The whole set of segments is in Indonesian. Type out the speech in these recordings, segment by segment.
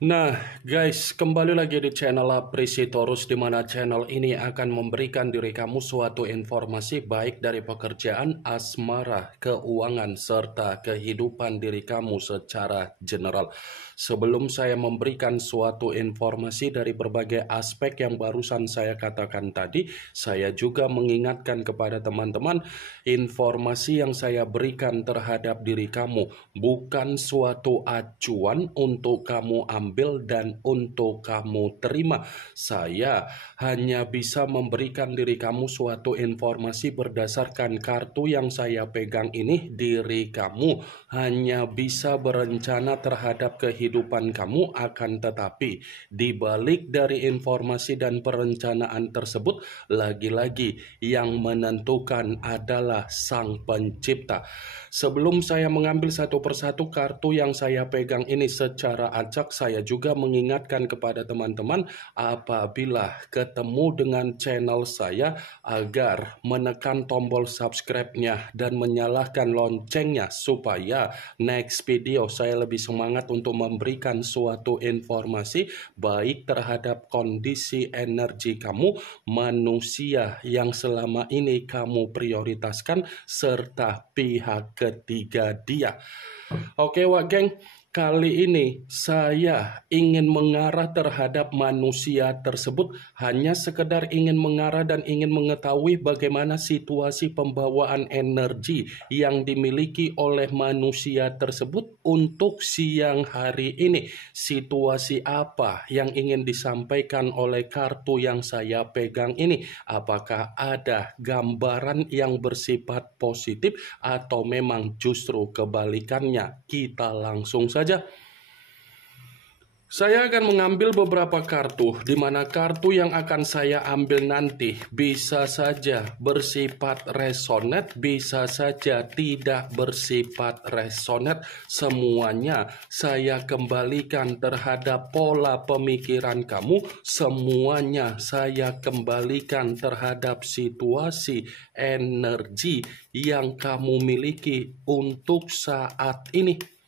Nah, guys, kembali lagi di channel Apresitorus, di mana channel ini akan memberikan diri kamu suatu informasi baik dari pekerjaan, asmara, keuangan, serta kehidupan diri kamu secara general. Sebelum saya memberikan suatu informasi dari berbagai aspek yang barusan saya katakan tadi, saya juga mengingatkan kepada teman-teman, informasi yang saya berikan terhadap diri kamu bukan suatu acuan untuk kamu ambil dan untuk kamu terima. Saya hanya bisa memberikan diri kamu suatu informasi berdasarkan kartu yang saya pegang ini. Diri kamu hanya bisa berencana terhadap kehidupan kamu, akan tetapi di balik dari informasi dan perencanaan tersebut, lagi-lagi yang menentukan adalah Sang Pencipta. Sebelum saya mengambil satu persatu kartu yang saya pegang ini secara acak, saya juga mengingatkan kepada teman-teman apabila ketemu dengan channel saya agar menekan tombol subscribe-nya dan menyalakan loncengnya supaya next video saya lebih semangat untuk memberikan suatu informasi baik terhadap kondisi energi kamu, manusia yang selama ini kamu prioritaskan, serta pihak ketiga dia. Oke, Wak Geng, kali ini saya ingin mengarah terhadap manusia tersebut, hanya sekedar ingin mengarah dan ingin mengetahui bagaimana situasi pembawaan energi yang dimiliki oleh manusia tersebut untuk siang hari ini. Situasi apa yang ingin disampaikan oleh kartu yang saya pegang ini? Apakah ada gambaran yang bersifat positif atau memang justru kebalikannya? Kita langsung saja. Saya akan mengambil beberapa kartu, di mana kartu yang akan saya ambil nanti bisa saja bersifat resonate, bisa saja tidak bersifat resonate. Semuanya saya kembalikan terhadap pola pemikiran kamu, semuanya saya kembalikan terhadap situasi energi yang kamu miliki untuk saat ini.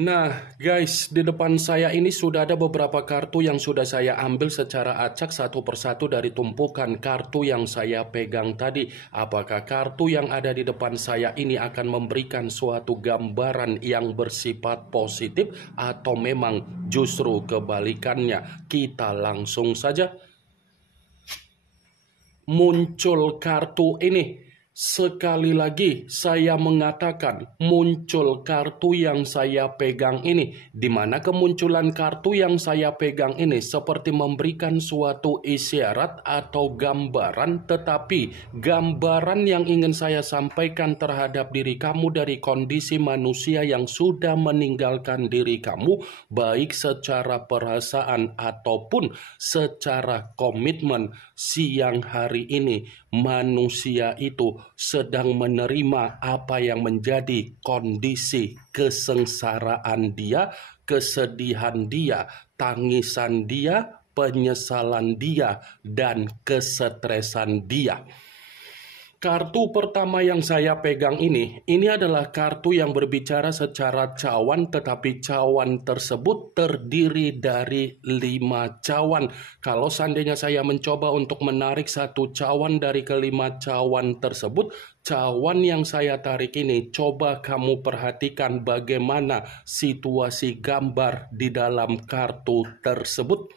Nah, guys, di depan saya ini sudah ada beberapa kartu yang sudah saya ambil secara acak satu persatu dari tumpukan kartu yang saya pegang tadi. Apakah kartu yang ada di depan saya ini akan memberikan suatu gambaran yang bersifat positif atau memang justru kebalikannya? Kita langsung saja. Muncul kartu ini. Sekali lagi saya mengatakan muncul kartu yang saya pegang ini, di mana kemunculan kartu yang saya pegang ini seperti memberikan suatu isyarat atau gambaran, tetapi gambaran yang ingin saya sampaikan terhadap diri kamu dari kondisi manusia yang sudah meninggalkan diri kamu, baik secara perasaan ataupun secara komitmen. Siang hari ini manusia itu sedang menerima apa yang menjadi kondisi kesengsaraan dia, kesedihan dia, tangisan dia, penyesalan dia, dan kesetresan dia. Kartu pertama yang saya pegang ini adalah kartu yang berbicara secara cawan, tetapi cawan tersebut terdiri dari 5 cawan. Kalau seandainya saya mencoba untuk menarik satu cawan dari kelima cawan tersebut, cawan yang saya tarik ini, coba kamu perhatikan bagaimana situasi gambar di dalam kartu tersebut.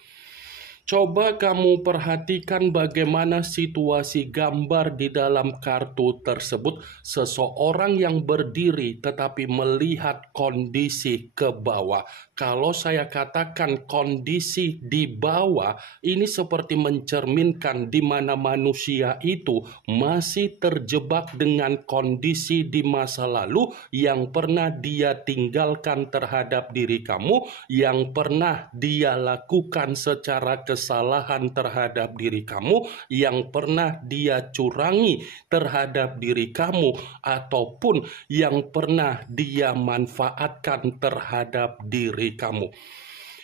Coba kamu perhatikan bagaimana situasi gambar di dalam kartu tersebut. Seseorang yang berdiri tetapi melihat kondisi ke bawah. Kalau saya katakan kondisi di bawah, ini seperti mencerminkan di mana manusia itu masih terjebak dengan kondisi di masa lalu yang pernah dia tinggalkan terhadap diri kamu, yang pernah dia lakukan secara kesalahan terhadap diri kamu, yang pernah dia curangi terhadap diri kamu, ataupun yang pernah dia manfaatkan terhadap diri kamu.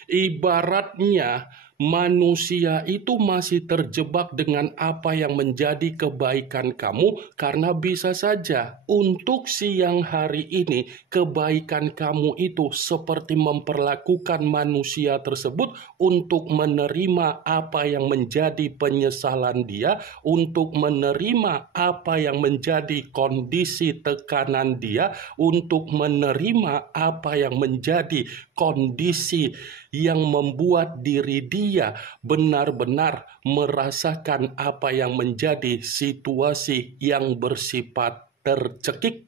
Ibaratnya manusia itu masih terjebak dengan apa yang menjadi kebaikan kamu, karena bisa saja untuk siang hari ini kebaikan kamu itu seperti memperlakukan manusia tersebut untuk menerima apa yang menjadi penyesalan dia, untuk menerima apa yang menjadi kondisi tekanan dia, untuk menerima apa yang menjadi kondisi yang membuat diri dia benar-benar merasakan apa yang menjadi situasi yang bersifat tercekik.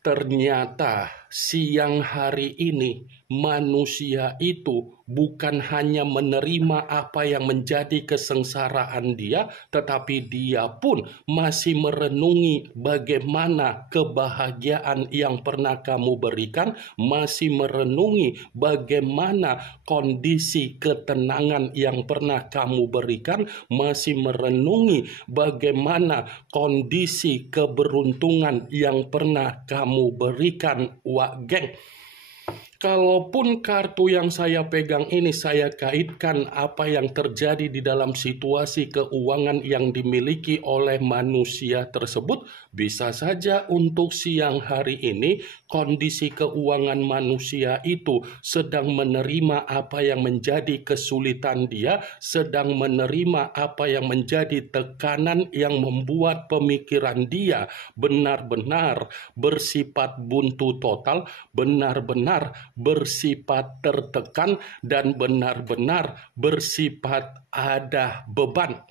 Ternyata siang hari ini manusia itu bukan hanya menerima apa yang menjadi kesengsaraan dia, tetapi dia pun masih merenungi bagaimana kebahagiaan yang pernah kamu berikan, masih merenungi bagaimana kondisi ketenangan yang pernah kamu berikan, masih merenungi bagaimana kondisi keberuntungan yang pernah kamu berikan, Wak Geng. Kalaupun kartu yang saya pegang ini saya kaitkan apa yang terjadi di dalam situasi keuangan yang dimiliki oleh manusia tersebut, bisa saja untuk siang hari ini kondisi keuangan manusia itu sedang menerima apa yang menjadi kesulitan dia, sedang menerima apa yang menjadi tekanan yang membuat pemikiran dia benar-benar bersifat buntu total, benar-benar bersifat tertekan, dan benar-benar bersifat ada beban.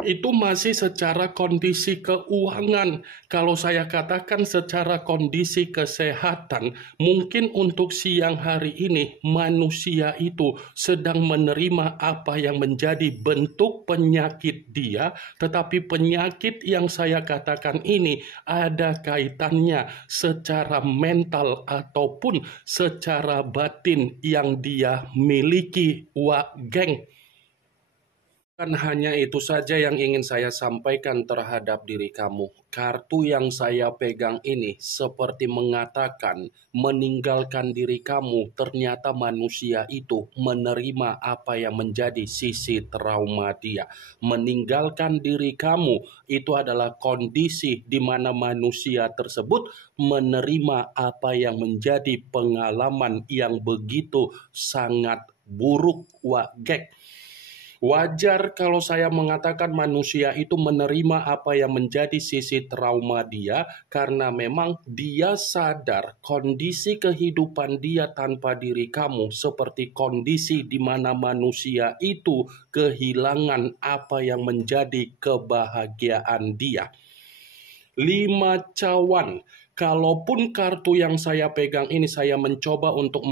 Itu masih secara kondisi keuangan. Kalau saya katakan secara kondisi kesehatan, mungkin untuk siang hari ini manusia itu sedang menerima apa yang menjadi bentuk penyakit dia, tetapi penyakit yang saya katakan ini ada kaitannya secara mental ataupun secara batin yang dia miliki, Wak Geng. Bukan hanya itu saja yang ingin saya sampaikan terhadap diri kamu. Kartu yang saya pegang ini seperti mengatakan, meninggalkan diri kamu, ternyata manusia itu menerima apa yang menjadi sisi trauma dia. Meninggalkan diri kamu itu adalah kondisi di mana manusia tersebut menerima apa yang menjadi pengalaman yang begitu sangat buruk, Wak Geng. Wajar kalau saya mengatakan manusia itu menerima apa yang menjadi sisi trauma dia, karena memang dia sadar kondisi kehidupan dia tanpa diri kamu seperti kondisi di mana manusia itu kehilangan apa yang menjadi kebahagiaan dia. 5 cawan. Kalaupun kartu yang saya pegang ini saya mencoba untuk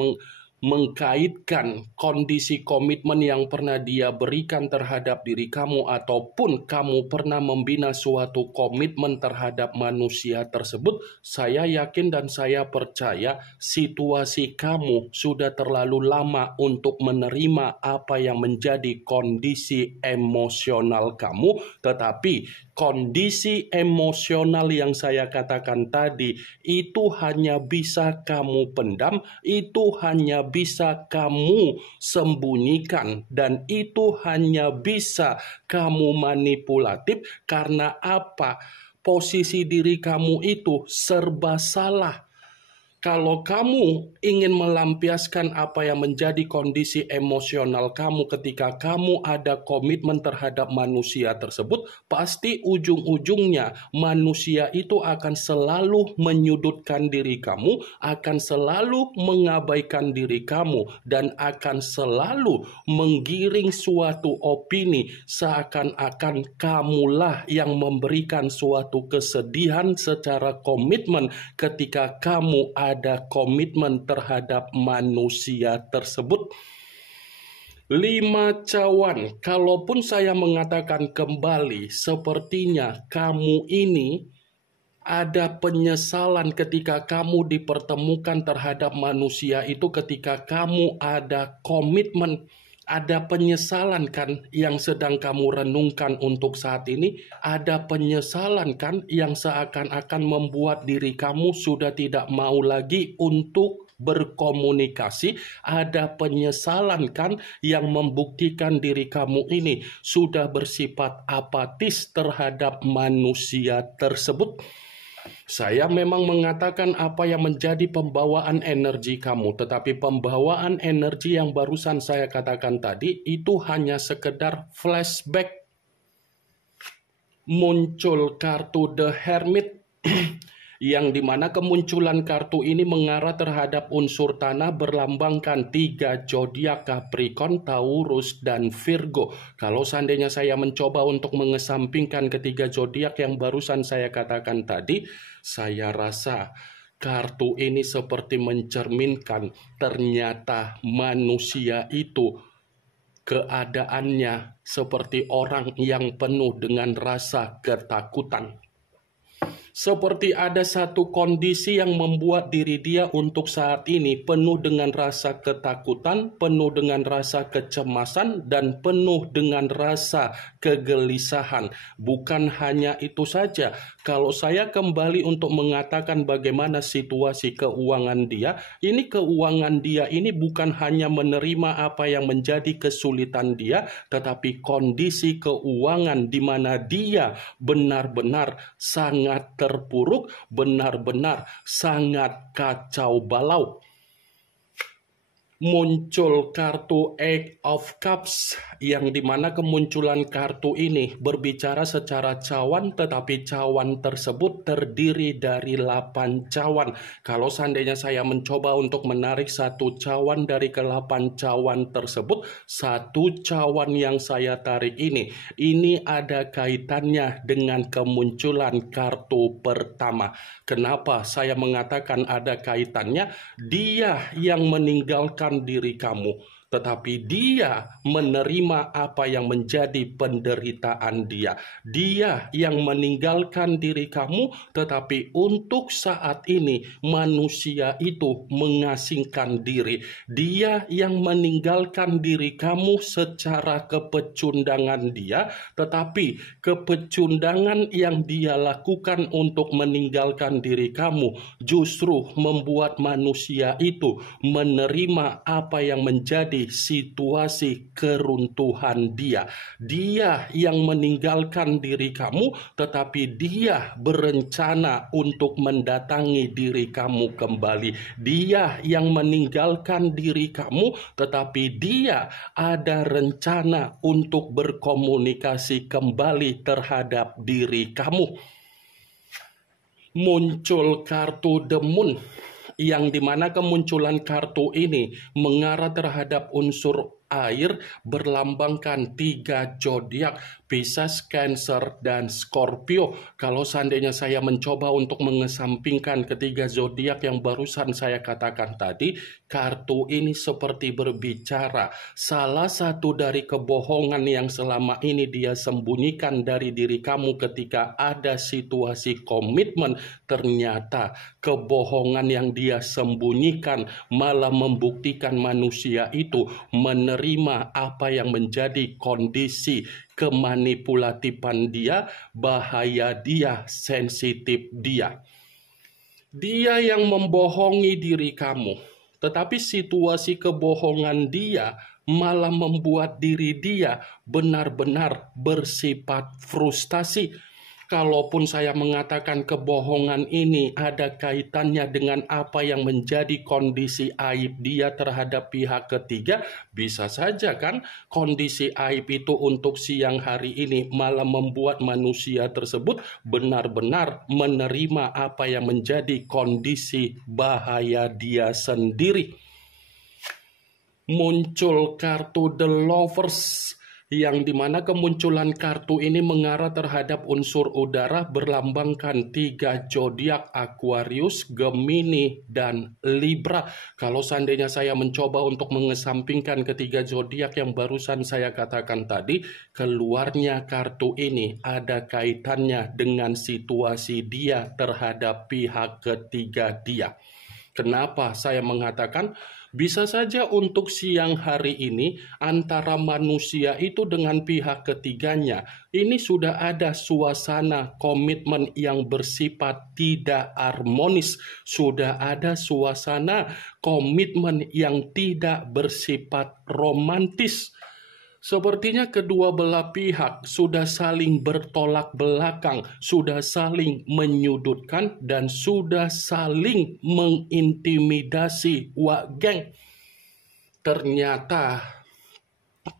mengkaitkan kondisi komitmen yang pernah dia berikan terhadap diri kamu, ataupun kamu pernah membina suatu komitmen terhadap manusia tersebut, saya yakin dan saya percaya situasi kamu sudah terlalu lama untuk menerima apa yang menjadi kondisi emosional kamu, tetapi kondisi emosional yang saya katakan tadi itu hanya bisa kamu pendam, itu hanya bisa kamu sembunyikan, dan itu hanya bisa kamu manipulatif. Karena apa? Posisi diri kamu itu serba salah. Kalau kamu ingin melampiaskan apa yang menjadi kondisi emosional kamu ketika kamu ada komitmen terhadap manusia tersebut, pasti ujung-ujungnya manusia itu akan selalu menyudutkan diri kamu, akan selalu mengabaikan diri kamu, dan akan selalu menggiring suatu opini seakan-akan kamulah yang memberikan suatu kesedihan secara komitmen ketika kamu ada komitmen terhadap manusia tersebut. 5 cawan, kalaupun saya mengatakan kembali, sepertinya kamu ini ada penyesalan ketika kamu dipertemukan terhadap manusia itu, ketika kamu ada komitmen. Ada penyesalan kan yang sedang kamu renungkan untuk saat ini? Ada penyesalan kan yang seakan-akan membuat diri kamu sudah tidak mau lagi untuk berkomunikasi? Ada penyesalan kan yang membuktikan diri kamu ini sudah bersifat apatis terhadap manusia tersebut? Saya memang mengatakan apa yang menjadi pembawaan energi kamu, tetapi pembawaan energi yang barusan saya katakan tadi itu hanya sekedar flashback. Muncul kartu The Hermit yang dimana kemunculan kartu ini mengarah terhadap unsur tanah berlambangkan 3 zodiak Capricorn, Taurus, dan Virgo. Kalau seandainya saya mencoba untuk mengesampingkan ketiga zodiak yang barusan saya katakan tadi, saya rasa kartu ini seperti mencerminkan ternyata manusia itu keadaannya seperti orang yang penuh dengan rasa ketakutan. Seperti ada satu kondisi yang membuat diri dia untuk saat ini penuh dengan rasa ketakutan, penuh dengan rasa kecemasan, dan penuh dengan rasa kegelisahan. Bukan hanya itu saja, kalau saya kembali untuk mengatakan bagaimana situasi keuangan dia, ini keuangan dia ini bukan hanya menerima apa yang menjadi kesulitan dia, tetapi kondisi keuangan di mana dia benar-benar sangat terpuruk, benar-benar sangat kacau balau. Muncul kartu Eight of Cups yang dimana kemunculan kartu ini berbicara secara cawan, tetapi cawan tersebut terdiri dari 8 cawan. Kalau seandainya saya mencoba untuk menarik satu cawan dari ke-8 cawan tersebut, satu cawan yang saya tarik ini ada kaitannya dengan kemunculan kartu pertama. Kenapa saya mengatakan ada kaitannya? Dia yang meninggalkan diri kamu, tetapi dia menerima apa yang menjadi penderitaan dia. Dia yang meninggalkan diri kamu, tetapi untuk saat ini manusia itu mengasingkan diri. Dia yang meninggalkan diri kamu secara kepecundangan dia, tetapi kepecundangan yang dia lakukan untuk meninggalkan diri kamu justru membuat manusia itu menerima apa yang menjadi situasi keruntuhan dia. Dia yang meninggalkan diri kamu, tetapi dia berencana untuk mendatangi diri kamu kembali. Dia yang meninggalkan diri kamu, tetapi dia ada rencana untuk berkomunikasi kembali terhadap diri kamu. Muncul kartu The Moon yang dimana kemunculan kartu ini mengarah terhadap unsur air berlambangkan 3 zodiak Pisces, Cancer, dan Scorpio. Kalau seandainya saya mencoba untuk mengesampingkan ketiga zodiak yang barusan saya katakan tadi, kartu ini seperti berbicara salah satu dari kebohongan yang selama ini dia sembunyikan dari diri kamu ketika ada situasi komitmen. Ternyata kebohongan yang dia sembunyikan malah membuktikan manusia itu menerima apa yang menjadi kondisi kemanipulatifan dia, bahaya dia, sensitif dia. Dia yang membohongi diri kamu, tetapi situasi kebohongan dia malah membuat diri dia benar-benar bersifat frustasi. Kalaupun saya mengatakan kebohongan ini ada kaitannya dengan apa yang menjadi kondisi aib dia terhadap pihak ketiga, bisa saja kan kondisi aib itu untuk siang hari ini malah membuat manusia tersebut benar-benar menerima apa yang menjadi kondisi bahaya dia sendiri. Muncul kartu The Lovers, yang dimana kemunculan kartu ini mengarah terhadap unsur udara berlambangkan 3 zodiak Aquarius, Gemini, dan Libra. Kalau seandainya saya mencoba untuk mengesampingkan ketiga zodiak yang barusan saya katakan tadi, keluarnya kartu ini ada kaitannya dengan situasi dia terhadap pihak ketiga dia. Kenapa saya mengatakan bisa saja untuk siang hari ini antara manusia itu dengan pihak ketiganya ini sudah ada suasana komitmen yang bersifat tidak harmonis, sudah ada suasana komitmen yang tidak bersifat romantis. Sepertinya kedua belah pihak sudah saling bertolak belakang, sudah saling menyudutkan, dan sudah saling mengintimidasi. Wah, geng. Ternyata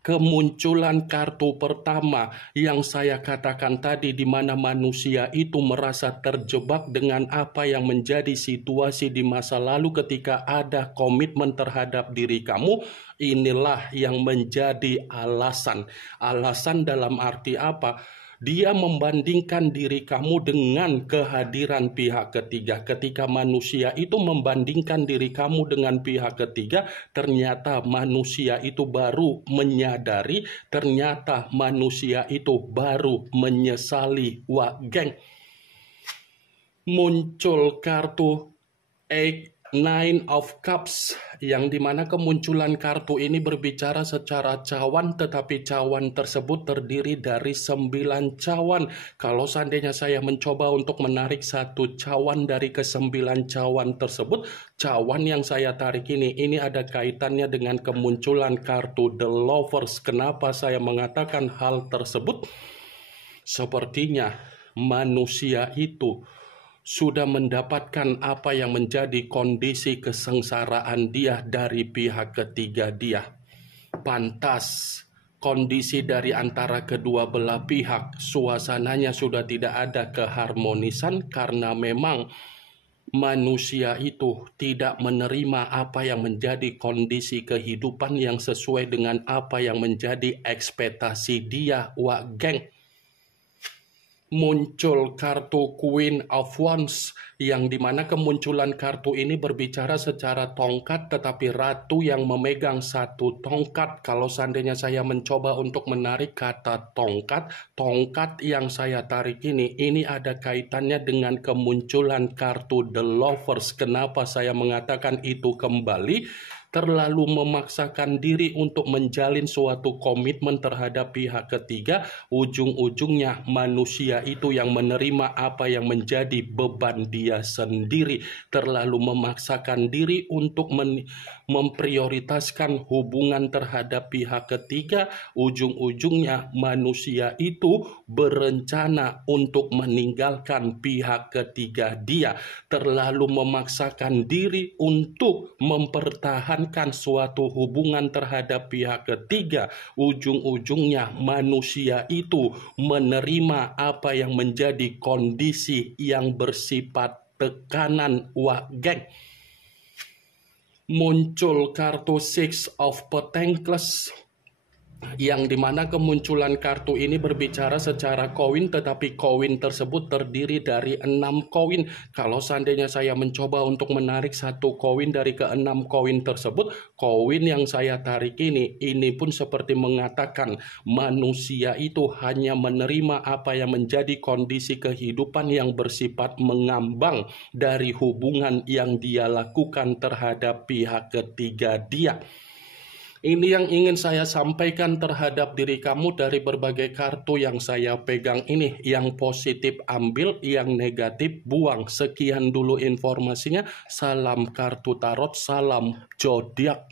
kemunculan kartu pertama yang saya katakan tadi, di mana manusia itu merasa terjebak dengan apa yang menjadi situasi di masa lalu ketika ada komitmen terhadap diri kamu, inilah yang menjadi alasan. Alasan dalam arti apa? Dia membandingkan diri kamu dengan kehadiran pihak ketiga. Ketika manusia itu membandingkan diri kamu dengan pihak ketiga, ternyata manusia itu baru menyadari, ternyata manusia itu baru menyesali. Wah, geng. Muncul kartu Nine of Cups, yang dimana kemunculan kartu ini berbicara secara cawan, tetapi cawan tersebut terdiri dari 9 cawan. Kalau seandainya saya mencoba untuk menarik satu cawan dari ke-9 cawan tersebut, cawan yang saya tarik ini ada kaitannya dengan kemunculan kartu The Lovers. Kenapa saya mengatakan hal tersebut? Sepertinya manusia itu sudah mendapatkan apa yang menjadi kondisi kesengsaraan dia dari pihak ketiga dia. Pantas kondisi dari antara kedua belah pihak, suasananya sudah tidak ada keharmonisan karena memang manusia itu tidak menerima apa yang menjadi kondisi kehidupan yang sesuai dengan apa yang menjadi ekspektasi dia. Wah, geng. Muncul kartu Queen of Wands, yang dimana kemunculan kartu ini berbicara secara tongkat, tetapi ratu yang memegang satu tongkat. Kalau seandainya saya mencoba untuk menarik kata tongkat, tongkat yang saya tarik ini ada kaitannya dengan kemunculan kartu The Lovers. Kenapa saya mengatakan itu kembali? Terlalu memaksakan diri untuk menjalin suatu komitmen terhadap pihak ketiga, ujung-ujungnya manusia itu yang menerima apa yang menjadi beban dia sendiri. Terlalu memaksakan diri untuk memprioritaskan hubungan terhadap pihak ketiga, ujung-ujungnya manusia itu berencana untuk meninggalkan pihak ketiga dia. Terlalu memaksakan diri untuk mempertahankan suatu hubungan terhadap pihak ketiga, ujung-ujungnya manusia itu menerima apa yang menjadi kondisi yang bersifat tekanan. Wah, geng. Muncul kartu Six of Pentacles, yang dimana kemunculan kartu ini berbicara secara koin, tetapi koin tersebut terdiri dari 6 koin. Kalau seandainya saya mencoba untuk menarik satu koin dari ke-6 koin tersebut, koin yang saya tarik ini pun seperti mengatakan manusia itu hanya menerima apa yang menjadi kondisi kehidupan yang bersifat mengambang dari hubungan yang dia lakukan terhadap pihak ketiga dia. Ini yang ingin saya sampaikan terhadap diri kamu dari berbagai kartu yang saya pegang ini. Yang positif ambil, yang negatif buang. Sekian dulu informasinya. Salam kartu tarot, salam zodiak.